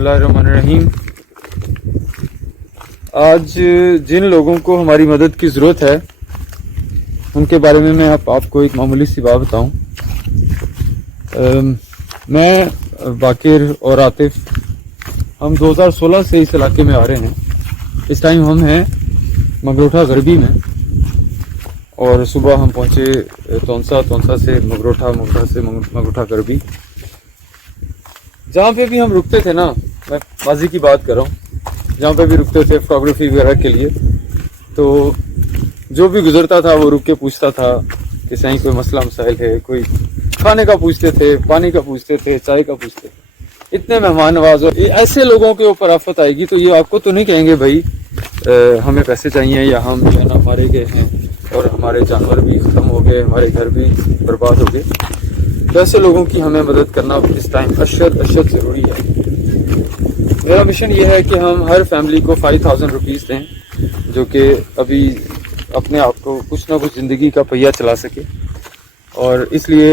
बिस्मिल्लाहिर्रहमानिर्रहीम। आज जिन लोगों को हमारी मदद की ज़रूरत है उनके बारे में मैं आपको एक मामूली सी बात बताऊं। मैं बाकिर और आतिफ हम 2016 से इस इलाके में आ रहे हैं। इस टाइम हम हैं मगरोठा गरबी में और सुबह हम पहुंचे तौंसा से मगरोठा से मगरोठा गरबी। जहाँ पे भी हम रुकते थे ना, मैं माजी की बात कर रहा हूँ, जहाँ पे भी रुकते थे फोटोग्राफी वगैरह के लिए, तो जो भी गुजरता था वो रुक के पूछता था कि सही कोई मसला मसाइल है। कोई खाने का पूछते थे, पानी का पूछते थे, चाय का पूछते थे। इतने मेहमान नवाज हो। ऐसे लोगों के ऊपर आफत आएगी तो ये आपको तो नहीं कहेंगे भाई हमें पैसे चाहिए या हम जो है ना मारे गए हैं और हमारे जानवर भी ख़त्म हो गए, हमारे घर भी बर्बाद हो गए। तो ऐसे लोगों की हमें मदद करना इस टाइम अशद ज़रूरी है। मेरा मिशन ये है कि हम हर फैमिली को 5000 रुपीज़ दें, जो कि अभी अपने आप को कुछ ना कुछ ज़िंदगी का पहिया चला सके। और इसलिए